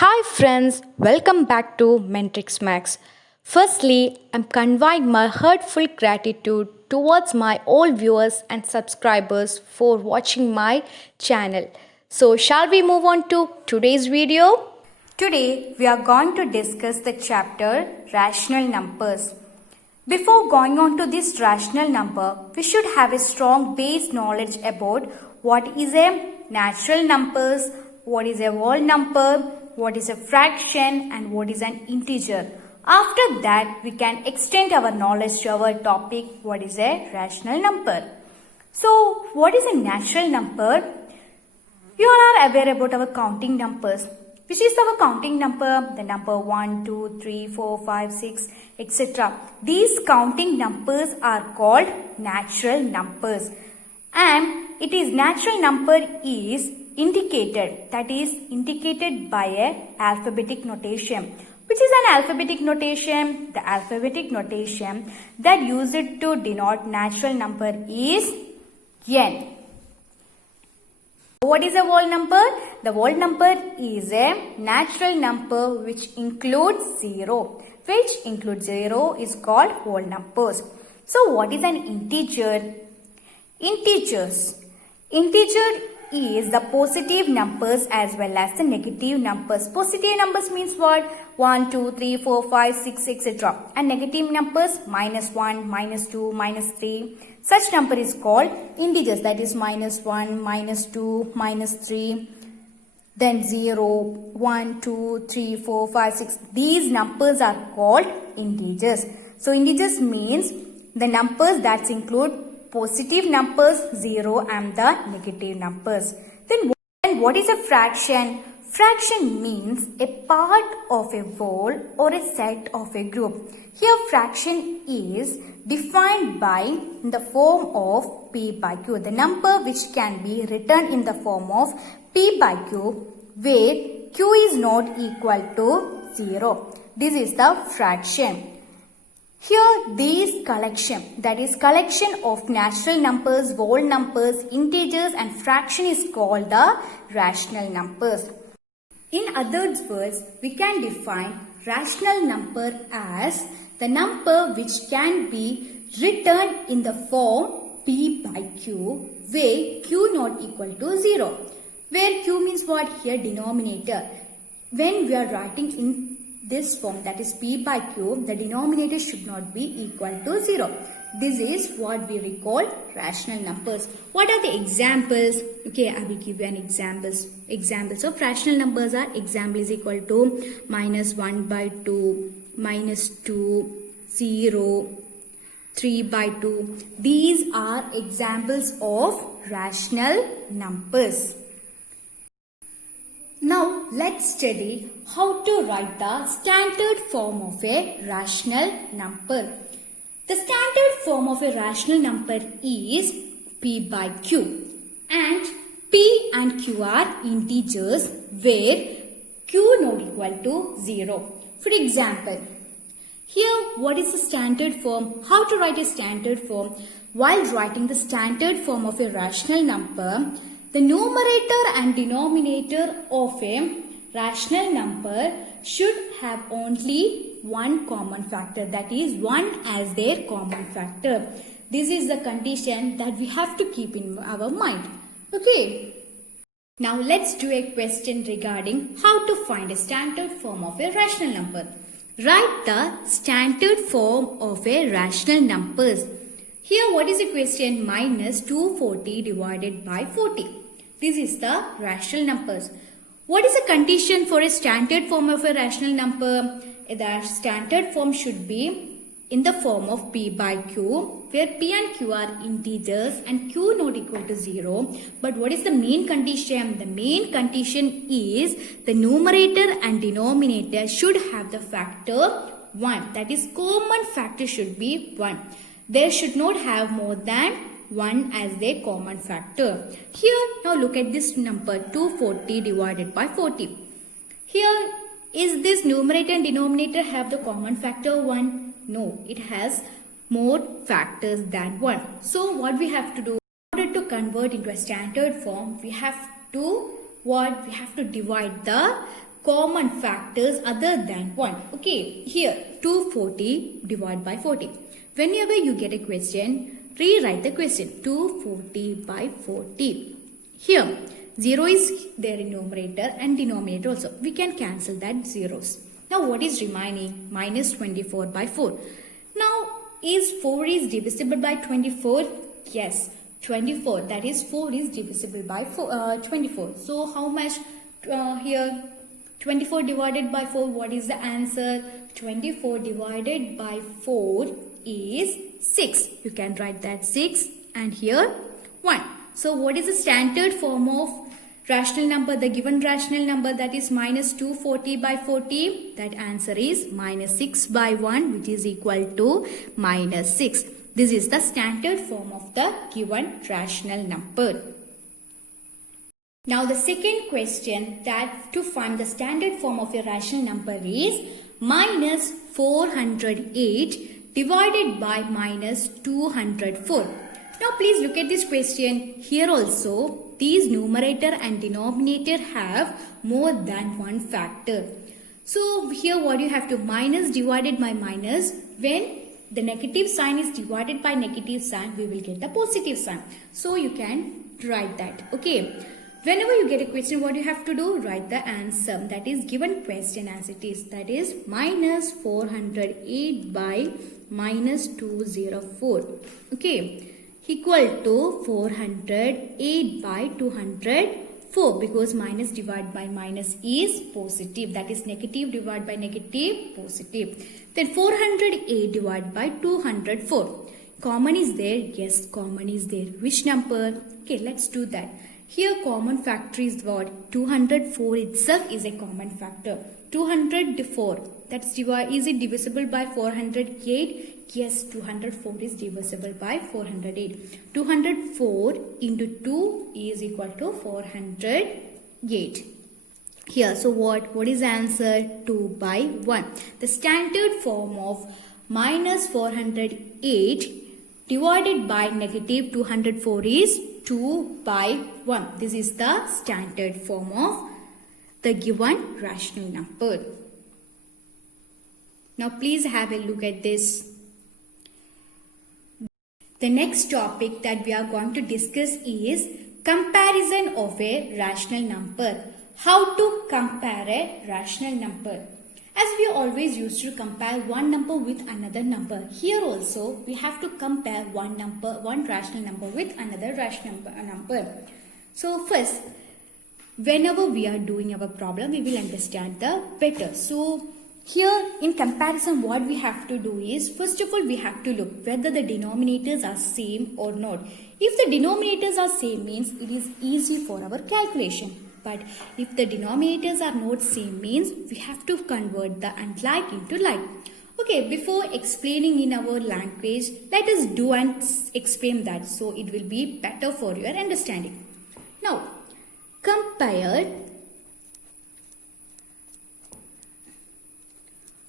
Hi friends, welcome back to Mentrix Max. Firstly, I'm conveying my heartfelt gratitude towards my all viewers and subscribers for watching my channel. So, shall we move on to today's video? Today, we are going to discuss the chapter Rational Numbers. Before going on to this rational number, we should have a strong base knowledge about what is a natural numbers, what is a whole number, what is a fraction, and what is an integer. After that, we can extend our knowledge to our topic, what is a rational number. So, what is a natural number? You all are aware about our counting numbers. Which is our counting number? The number 1, 2, 3, 4, 5, 6, etc. These counting numbers are called natural numbers. And it is natural number is indicated, that is indicated by a alphabetic notation. Which is an alphabetic notation? The alphabetic notation that used to denote natural number is n. What is a whole number? The whole number is a natural number which includes 0. Which includes 0 is called whole numbers. So what is an integer? Integers. Integer is the positive numbers as well as the negative numbers. Positive numbers means what? 1, 2, 3, 4, 5, 6, etc. And negative numbers minus 1, minus 2, minus 3. Such number is called integers, that is minus 1, minus 2, minus 3, then 0, 1, 2, 3, 4, 5, 6. These numbers are called integers. So integers means the numbers that include positive numbers 0 and the negative numbers. Then what is a fraction? Fraction means a part of a whole or a set of a group. Here fraction is defined by the form of P by Q. The number which can be written in the form of P by Q where Q is not equal to 0. This is the fraction. Here this collection, that is collection of natural numbers, whole numbers, integers and fraction is called the rational numbers. In other words, we can define rational number as the number which can be written in the form P by Q where Q not equal to 0. Where Q means what? Here denominator. When we are writing in this form, that is P by Q, the denominator should not be equal to 0. This is what we recall rational numbers. What are the examples? Okay, I will give you an examples. Examples of rational numbers are example is equal to minus 1 by 2, minus 2, 0, 3 by 2. These are examples of rational numbers. Now let's study how to write the standard form of a rational number. The standard form of a rational number is P by Q, and P and Q are integers where Q not equal to 0. For example, here what is the standard form? How to write a standard form? While writing the standard form of a rational number, the numerator and denominator of a rational number should have only one common factor, that is 1 as their common factor. This is the condition that we have to keep in our mind. Okay. Now let's do a question regarding how to find a standard form of a rational number. Write the standard form of a rational numbers. Here what is the question? Minus 240 divided by 40. This is the rational numbers. What is the condition for a standard form of a rational number? The standard form should be in the form of P by Q, where P and Q are integers and Q not equal to 0. But what is the main condition? The main condition is the numerator and denominator should have the factor 1. That is, common factor should be 1. There should not have more than 1 as their common factor. Here, now look at this number 240 divided by 40. Here, is this numerator and denominator have the common factor 1? No, it has more factors than 1. So, what we have to do, in order to convert into a standard form, we have to divide the common factors other than 1. Okay, here 240 divided by 40. Whenever you get a question, rewrite the question 240 by 40. Here 0 is there in numerator and denominator also. We can cancel that zeros. Now what is remaining? Minus 24 by 4. Now is 4 is divisible by 24? Yes. 24, that is 4 is divisible by 24. So how much here? 24 divided by 4, what is the answer? 24 divided by 4 is 6. You can write that 6 and here 1. So what is the standard form of rational number? The given rational number, that is minus 240 by 40. That answer is minus 6 by 1, which is equal to minus 6. This is the standard form of the given rational number. Now the second question, that to find the standard form of a rational number is minus 408 divided by minus 204. Now please look at this question. Here also these numerator and denominator have more than one factor. So here what you have to, minus divided by minus, when the negative sign is divided by negative sign, we will get the positive sign. So you can write that. Okay. Whenever you get a question, what you have to do? Write the answer. That is given question as it is. That is minus 408 by minus 204. Okay. Equal to 408 by 204, because minus divided by minus is positive. That is negative divided by negative, positive. Then 408 divided by 204. Common is there? Yes, common is there. Which number? Okay, let's do that. Here common factor is what? 204 itself is a common factor. 204. That's is it divisible by 408? Yes, 204 is divisible by 408. 204 into 2 is equal to 408. Here, so what is the answer? 2 by 1. The standard form of minus 408 divided by negative 204 is 2 by 1. This is the standard form of the given rational number. Now please have a look at this. The next topic that we are going to discuss is comparison of a rational number. How to compare a rational number? As we always used to compare one number with another number, here also we have to compare one rational number with another rational number. So first, whenever we are doing our problem, we will understand the better. So here in comparison, what we have to do is, first of all, we have to look whether the denominators are same or not. If the denominators are same, means it is easy for our calculation. But if the denominators are not same, means we have to convert the unlike into like. Okay, before explaining in our language, let us do and explain that, so it will be better for your understanding. Now, compare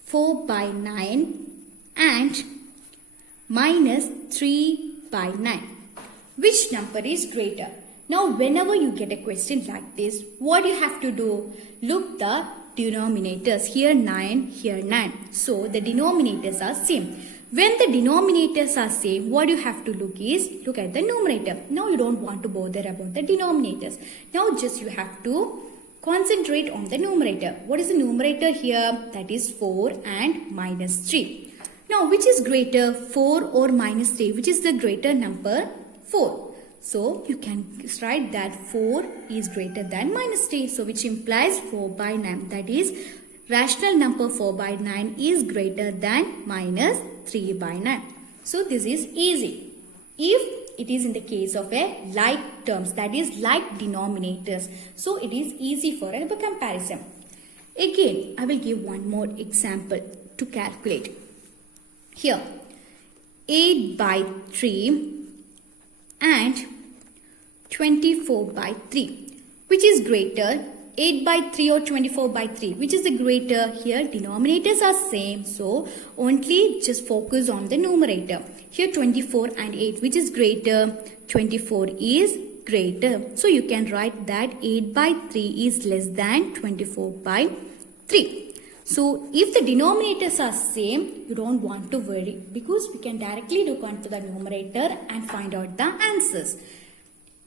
4 by 9 and minus 3 by 9. Which number is greater? Now, whenever you get a question like this, what you have to do? Look the denominators. Here 9, here 9. So, the denominators are same. When the denominators are same, what you have to look is, look at the numerator. Now, you don't want to bother about the denominators. Now, just you have to concentrate on the numerator. What is the numerator here? That is 4 and minus 3. Now, which is greater, 4 or minus 3? Which is the greater number? 4. So, you can write that 4 is greater than minus 3. So, which implies 4 by 9. That is, rational number 4 by 9 is greater than minus 3 by 9. So, this is easy. If it is in the case of a like terms, that is like denominators. So, it is easy for a comparison. Again, I will give one more example to calculate. Here, 8 by 3 and 24 by 3. Which is greater? 8 by 3 or 24 by 3? Which is the greater? Here denominators are same. So only just focus on the numerator. Here 24 and 8. Which is greater? 24 is greater. So you can write that 8 by 3 is less than 24 by 3. So if the denominators are same, you don't want to worry because we can directly look onto the numerator and find out the answers.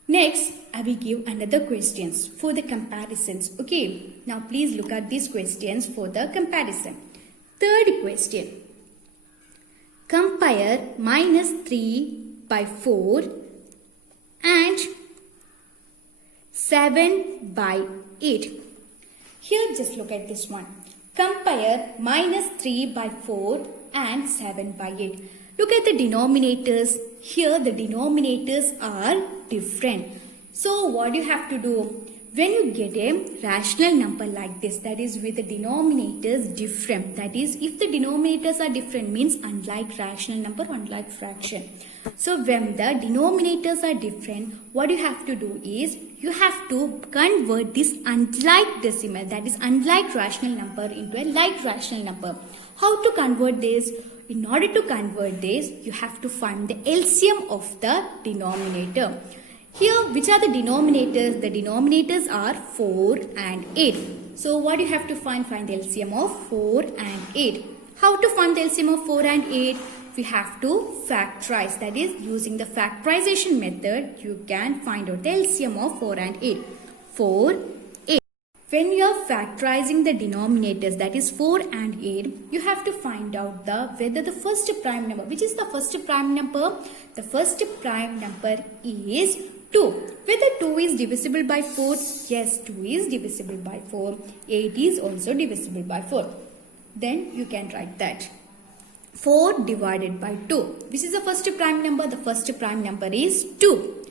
Next, I will give another questions for the comparisons. Okay, now please look at these questions for the comparison. Third question. Compare minus 3 by 4 and 7 by 8. Here just look at this one. Compare minus 3 by 4 and 7 by 8. Look at the denominators. Here the denominators are different. So what you have to do? When you get a rational number like this, that is with the denominators different, that is if the denominators are different means unlike rational number, unlike fraction. So when the denominators are different, what you have to do is you have to convert this unlike decimal, that is unlike rational number, into a like rational number. How to convert this? In order to convert this, you have to find the LCM of the denominator. Here, which are the denominators? The denominators are 4 and 8. So, what you have to find? Find the LCM of 4 and 8. How to find the LCM of 4 and 8? We have to factorize. That is, using the factorization method, you can find out the LCM of 4 and 8. 4, 8. When you are factorizing the denominators, that is 4 and 8, you have to find out whether the first prime number, which is the first prime number? The first prime number is 2. Whether 2 is divisible by 4? Yes, 2 is divisible by 4. 8 is also divisible by 4. Then you can write that. 4 divided by 2. Which is the first prime number? The first prime number is 2.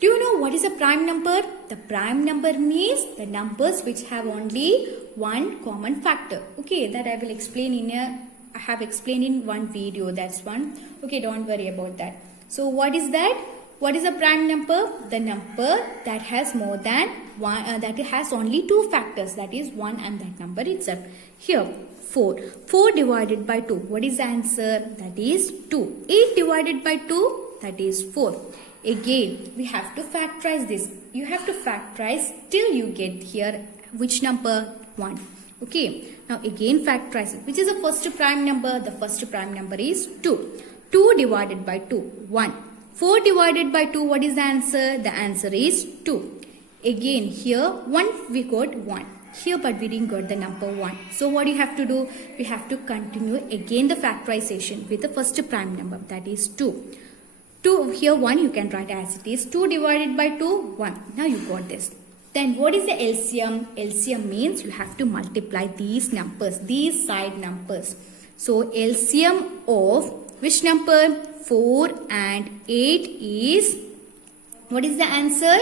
Do you know what is a prime number? The prime number means the numbers which have only one common factor. Okay, that I will explain I have explained in one video. That's one. Okay, don't worry about that. So what is that? What is a prime number? The number that has more than one, that has only two factors, that is 1 and that number itself. Here 4. 4 divided by 2. What is the answer? That is 2. 8 divided by 2. That is 4. Again, we have to factorize this. You have to factorize till you get here which number? 1. Okay. Now again factorize it. Which is the first prime number? The first prime number is 2. 2 divided by 2. 1. 4 divided by 2, what is the answer? The answer is 2. Again, here 1 we got 1. Here but we didn't got the number 1. So what you have to do? We have to continue again the factorization with the first prime number, that is 2. 2, here 1 you can write as it is. 2 divided by 2, 1. Now you got this. Then what is the LCM? LCM means you have to multiply these numbers, these side numbers. So LCM of which number? 4 and 8 is, what is the answer?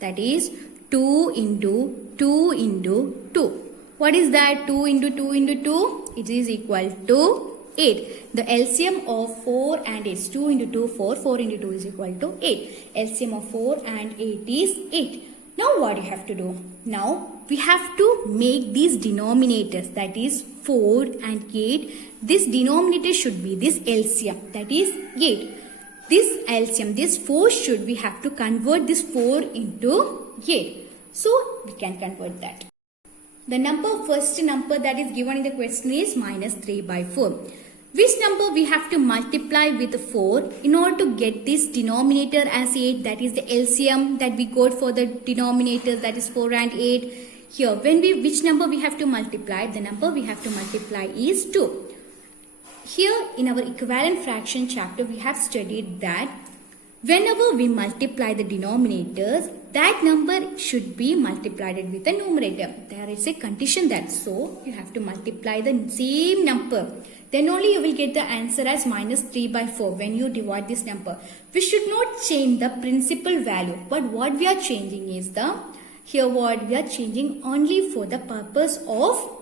That is 2 into 2 into 2. What is that? 2 into 2 into 2? It is equal to 8. The LCM of 4 and 8 is 2 into 2, 4. 4 into 2 is equal to 8. LCM of 4 and 8 is 8. Now what you have to do? Now we have to make these denominators, that is 4 and 8. This denominator should be this LCM, that is 8. This LCM, this 4 should, we have to convert this 4 into 8. So we can convert that. The first number that is given in the question is minus 3 by 4. Which number we have to multiply with 4 in order to get this denominator as 8, that is the LCM that we got for the denominators, that is 4 and 8. Here, which number we have to multiply? The number we have to multiply is 2. Here in our equivalent fraction chapter, we have studied that whenever we multiply the denominators, that number should be multiplied with the numerator. There is a condition that, so you have to multiply the same number. Then only you will get the answer as minus 3 by 4 when you divide this number. We should not change the principal value, but what we are changing is here what we are changing only for the purpose of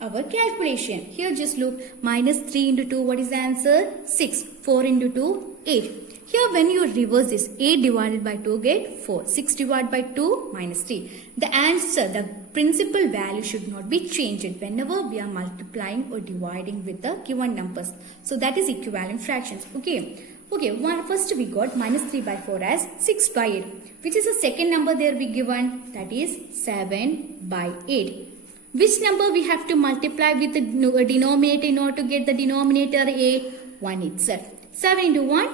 our calculation. Here just look, minus 3 into 2, what is the answer? 6. 4 into 2, 8. Here when you reverse this, 8 divided by 2 get 4. 6 divided by 2 minus 3. The answer, the principal value should not be changed whenever we are multiplying or dividing with the given numbers. So that is equivalent fractions. Okay. Okay, first we got minus 3 by 4 as 6 by 8. Which is the second number there we given? That is 7 by 8. Which number we have to multiply with the denominator in order to get the denominator a? 1 itself. 7 into 1,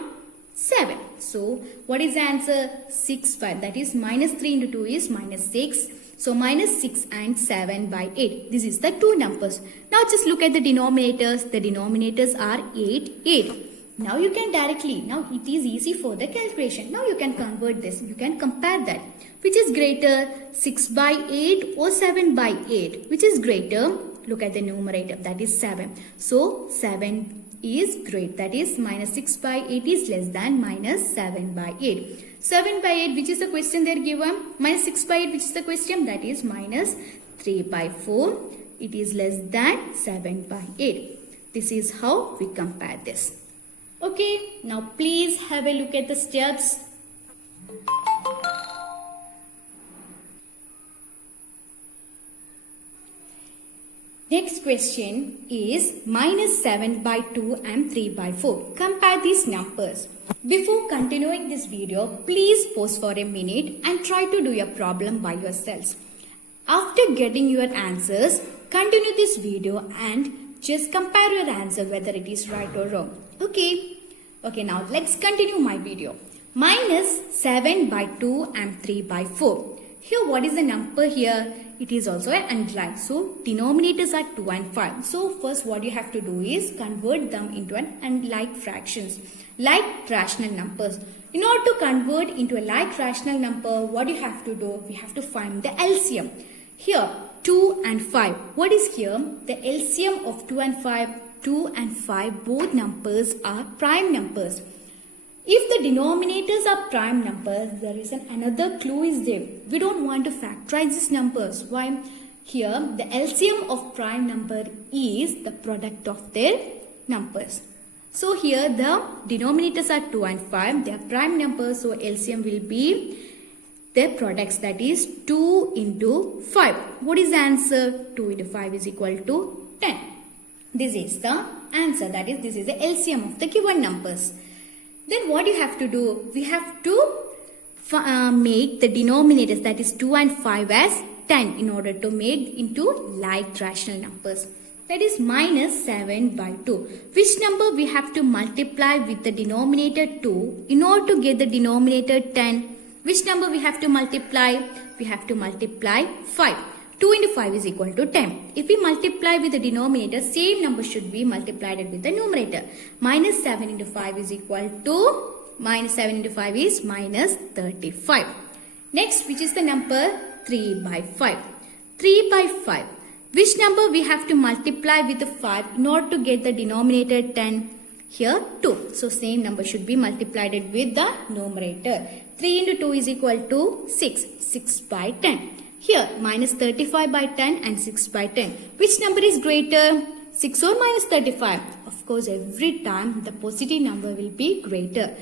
7. So, what is the answer? 6 by, that is minus 3 into 2 is minus 6. So, minus 6 and 7 by 8. This is the two numbers. Now, just look at the denominators. The denominators are 8, 8. Now, you can directly, now it is easy for the calculation. Now, you can convert this. You can compare that. Which is greater, 6 by 8 or 7 by 8? Which is greater? Look at the numerator. That is 7. So, 7 is great. That is minus 6 by 8 is less than minus 7 by 8. 7 by 8, which is the question they are given? Minus 6 by 8, which is the question? That is minus 3 by 4. It is less than 7 by 8. This is how we compare this. Okay, now please have a look at the steps. Next question is minus 7 by 2 and 3 by 4. Compare these numbers. Before continuing this video, please pause for a minute and try to do your problem by yourselves. After getting your answers, continue this video and just compare your answer whether it is right or wrong. Okay. Okay, now let's continue my video. Minus 7 by 2 and 3 by 4. Here, what is the number here? It is also an underline. So, denominators are 2 and 5. So, first what you have to do is convert them into an unlike fractions, like rational numbers. In order to convert into a like rational number, what you have to do? We have to find the LCM. Here, 2 and 5. What is here? The LCM of 2 and 5. 2 and 5, both numbers are prime numbers. If the denominators are prime numbers, there is another clue is there. We don't want to factorize these numbers. Why? Here, the LCM of prime number is the product of their numbers. So, here the denominators are 2 and 5. They are prime numbers. So, LCM will be their products, that is 2 into 5. What is the answer? 2 into 5 is equal to 10. This is the answer, that is this is the LCM of the given numbers. Then what you have to do? We have to make the denominators, that is 2 and 5 as 10 in order to make into like rational numbers. That is minus 7 by 2. Which number we have to multiply with the denominator 2 in order to get the denominator 10? Which number we have to multiply? We have to multiply 5. 2 into 5 is equal to 10. If we multiply with the denominator, same number should be multiplied with the numerator. Minus 7 into 5 is equal to, minus 7 into 5 is minus 35. Next, which is the number? 3 by 5. 3 by 5. Which number we have to multiply with the 5 in order to get the denominator 10? Here 2. So, same number should be multiplied with the numerator. 3 into 2 is equal to 6. 6 by 10. Here, minus 35 by 10 and 6 by 10. Which number is greater? 6 or minus 35? Of course, every time the positive number will be greater.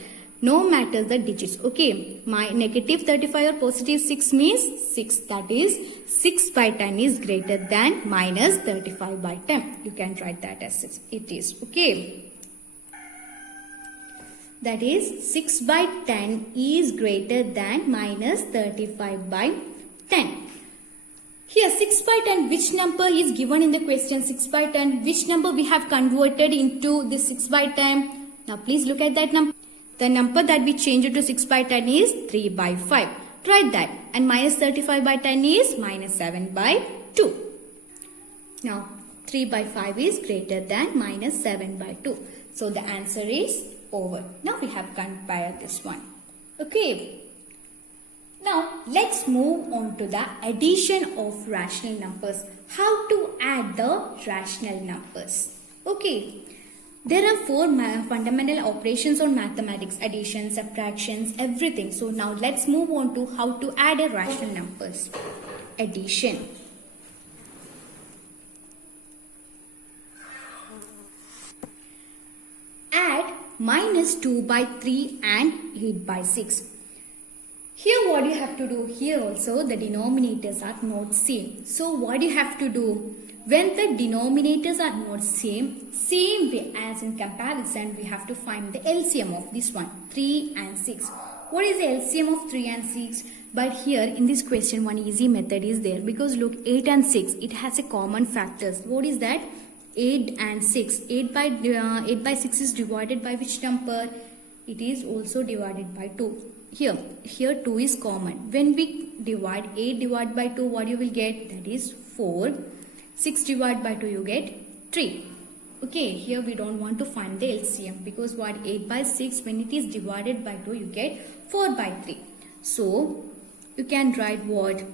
No matter the digits. Okay, my negative 35 or positive 6 means 6. That is, 6 by 10 is greater than minus 35 by 10. You can write that as it is. Okay. That is, 6 by 10 is greater than minus 35 by 10. Here 6 by 10, which number is given in the question? 6 by 10, which number we have converted into this 6 by 10? Now please look at that number. The number that we change it to 6 by 10 is 3 by 5. Write that. And minus 35 by 10 is minus 7 by 2. Now 3 by 5 is greater than minus 7 by 2. So the answer is over. Now we have compared this one. Okay. Now, let's move on to the addition of rational numbers. How to add the rational numbers. Okay. There are 4 fundamental operations on mathematics. Addition, subtractions, everything. So, now let's move on to how to add a rational numbers. Addition. Add minus 2 by 3 and 8 by 6. Here what you have to do, here also the denominators are not same. So what you have to do? when the denominators are not same way as in comparison, we have to find the LCM of this one, 3 and 6. What is the LCM of 3 and 6? But here in this question, one easy method is there, because look, 8 and 6, it has a common factors. What is that? 8 and 6. 8 by 6 is divided by which number? It is also divided by 2. Here 2 is common. When we divide 8 divided by 2, what you will get? That is 4. 6 divided by 2, you get 3. Okay, here we don't want to find the LCM, because what? 8 by 6, when it is divided by 2, you get 4 by 3. So you can write what?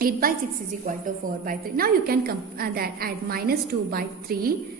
8 by 6 is equal to 4 by 3. Now you can add minus 2 by 3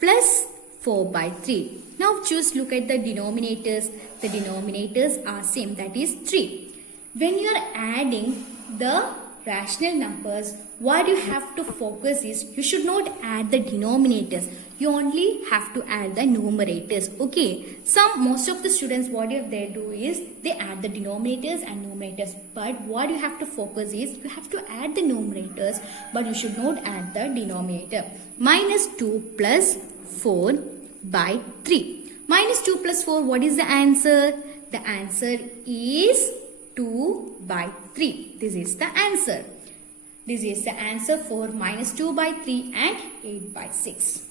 plus 4 by 3. Now choose, look at the denominators. The denominators are same, that is 3. When you are adding the rational numbers, what you have to focus is, you should not add the denominators. You only have to add the numerators. Okay. Most of the students, what they do is, they add the denominators and numerators. But what you have to focus is, you have to add the numerators, but you should not add the denominator. Minus 2 plus 4 by 3. Minus 2 plus 4, what is the answer? The answer is 2 by 3. This is the answer. This is the answer for minus 2 by 3 and 8 by 6.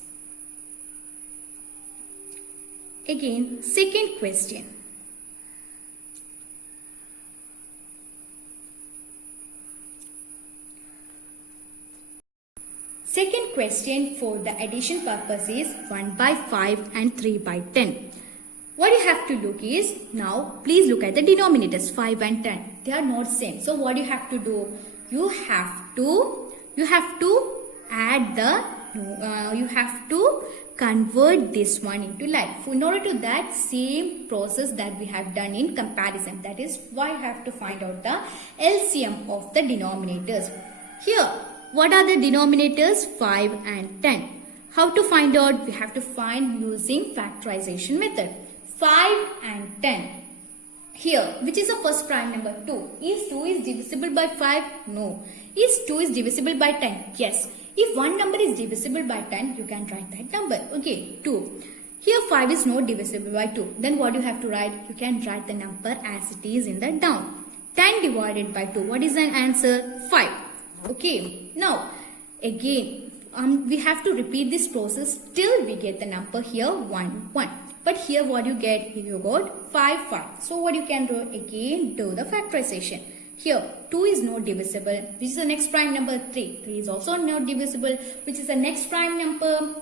Again, second question. Second question for the addition purpose is 1 by 5 and 3 by 10. What you have to look is, now please look at the denominators 5 and 10. They are not same. So what you have to do? You have to add the, you have to convert this one into like. In order to that same process that we have done in comparison. That is why you have to find out the LCM of the denominators. Here, what are the denominators? 5 and 10. How to find out? We have to find using factorization method. 5 and 10. Here, which is the first prime number? 2. Is 2 is divisible by 5? No. Is 2 is divisible by 10? Yes. If one number is divisible by 10, you can write that number. Okay, 2. Here 5 is not divisible by 2. Then what you have to write? You can write the number as it is in the down. 10 divided by 2. What is the answer? 5. Okay. Now, again, we have to repeat this process till we get the number here 1, 1. But here what you get? You got 5, 5. So what you can do? Again, do the factorization. Here 2 is not divisible. Which is the next prime number? 3. 3 is also not divisible. Which is the next prime number?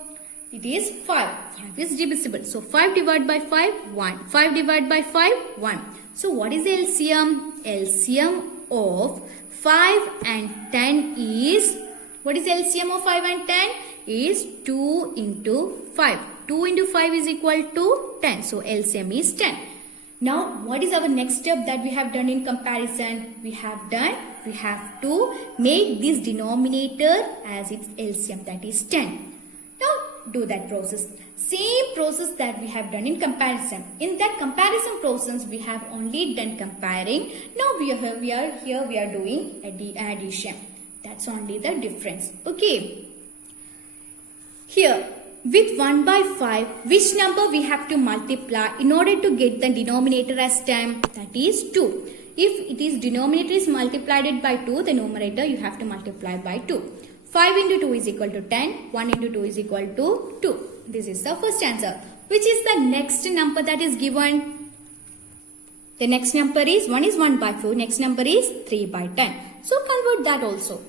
It is 5. 5 is divisible. So 5 divided by 5, 1. 5 divided by 5, 1. So what is the LCM? LCM of 5 and 10 is, what is LCM of 5 and 10? Is 2 into 5. 2 into 5 is equal to 10. So LCM is 10. Now what is our next step that we have done in comparison? We have to make this denominator as its LCM, that is 10. Now do that process. Same process that we have done in comparison. In that comparison process, we have only done comparing. Now we are doing addition. That's only the difference. Okay. Here, with 1 by 5, which number we have to multiply in order to get the denominator as 10? That is 2. If it is denominator is multiplied by 2, the numerator you have to multiply by 2. 5 into 2 is equal to 10. 1 into 2 is equal to 2. This is the first answer. Which is the next number that is given? The next number is, one is 1 by 4. Next number is 3 by 10. So convert that also.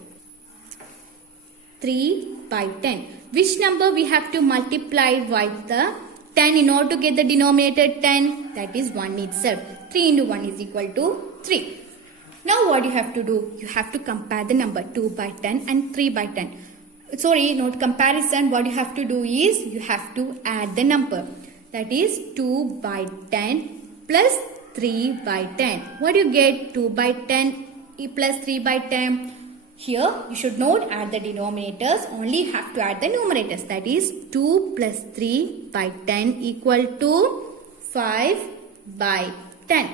3 by 10. Which number we have to multiply by the 10 in order to get the denominator 10? That is 1 itself. 3 into 1 is equal to 3. Now what you have to do? You have to compare the number 2 by 10 and 3 by 10. Sorry, not comparison. What you have to do is, you have to add the number. That is 2 by 10 plus 3 by 10. What do you get? 2 by 10 plus 3 by 10. Here, you should not add the denominators. Only have to add the numerators. That is 2 plus 3 by 10 equal to 5 by 10.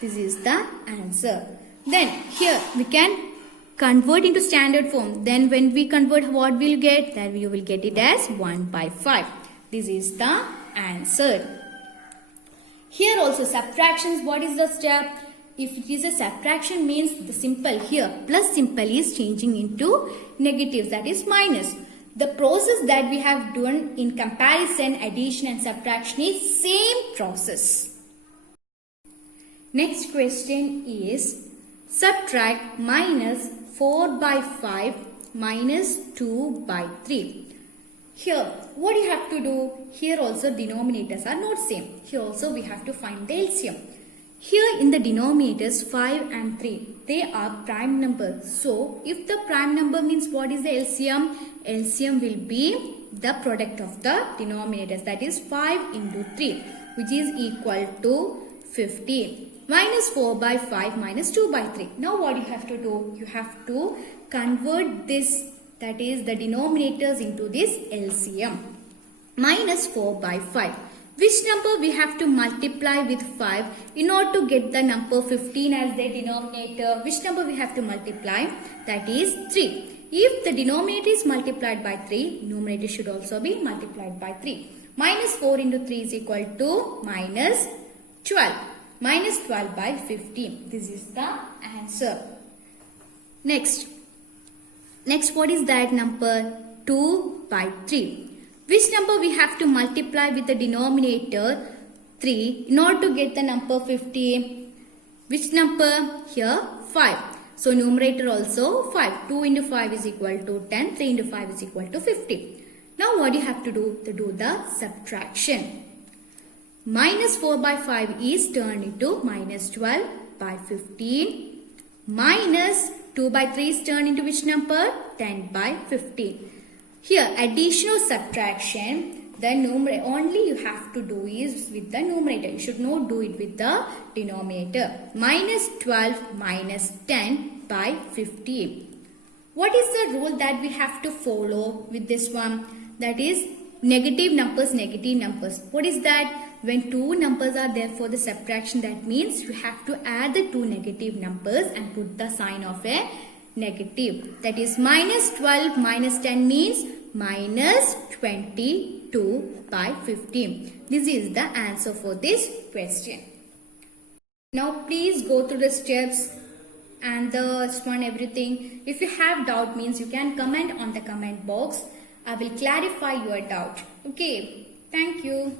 This is the answer. Then here we can convert into standard form. Then when we convert, what we'll get? Then you will get it as 1 by 5. This is the answer. Here also subtractions, what is the step? If it is a subtraction means the simple here, plus simple is changing into negatives, that is minus. The process that we have done in comparison, addition and subtraction is same process. Next question is subtract minus 4 by 5 minus 2 by 3. Here, what you have to do? Here also denominators are not same. Here also we have to find the LCM. Here in the denominators 5 and 3, they are prime numbers. So, if the prime number means what is the LCM? LCM will be the product of the denominators, that is 5 into 3, which is equal to 15. Minus 4 by 5 minus 2 by 3. Now what you have to do? You have to convert this, that is the denominators, into this LCM. Minus 4 by 5. Which number we have to multiply with 5 in order to get the number 15 as the denominator? Which number we have to multiply? That is 3. If the denominator is multiplied by 3, numerator should also be multiplied by 3. Minus 4 into 3 is equal to minus 12. Minus 12 by 15. This is the answer. Next, what is that number? 2 by 3. Which number we have to multiply with the denominator 3 in order to get the number 50? Which number? Here 5. So numerator also 5. 2 into 5 is equal to 10. 3 into 5 is equal to 50. Now what you have to do? To do the subtraction. Minus 4 by 5 is turned into minus 12 by 15. Minus 2 by 3 is turned into which number? 10 by 15. Here addition or subtraction, the numerator only you have to do is with the numerator. You should not do it with the denominator. Minus 12 minus 10 by 15. What is the rule that we have to follow with this one? That is negative numbers, negative numbers. What is that? When two numbers are there for the subtraction, that means you have to add the two negative numbers and put the sign of a negative. That is minus 12 minus 10 means minus 22 by 15. This is the answer for this question. Now please go through the steps and the one everything. If you have doubt means you can comment on the comment box. I will clarify your doubt. Okay. Thank you.